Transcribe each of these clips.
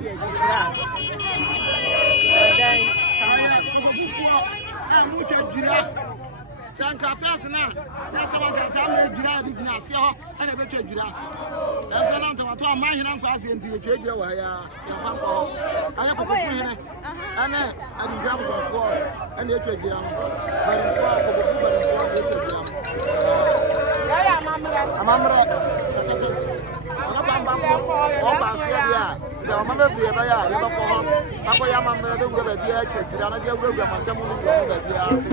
de adwura dan Kokofufuo mu twa dwura sanka fes na yesa wanka sa ma dwura di gina ase ho ana betwa dwura dansa na ntomato amahina nkwa ase enti yetwa dwura wa ya pampa ho aya kokofu hene ana adi grab so ana yetwa dwura no bari fo kokofu bari fo yetwa dwura ya amamra ana pampa o passe dia ya mama be ba ya ba ko ho ako ya mamra de ngwa ba dia yetwa dwura na dia wura mantamu no ngwa ba dia ase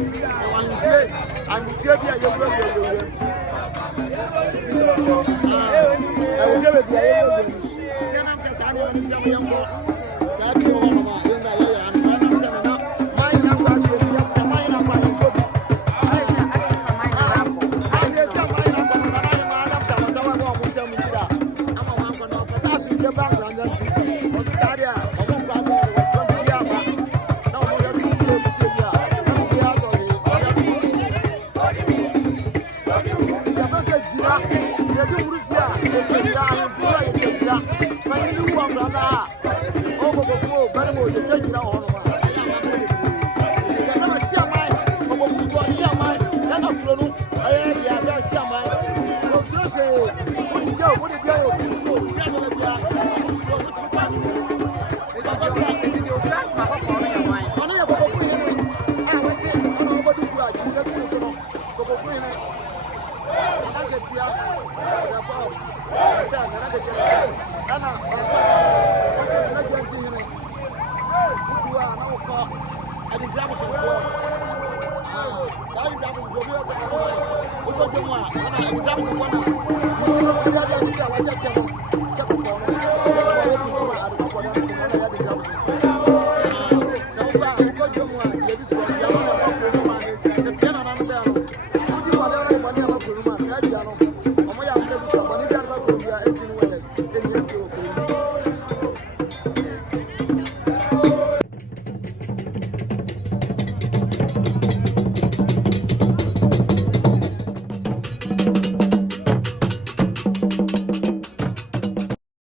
I'm with you. I will I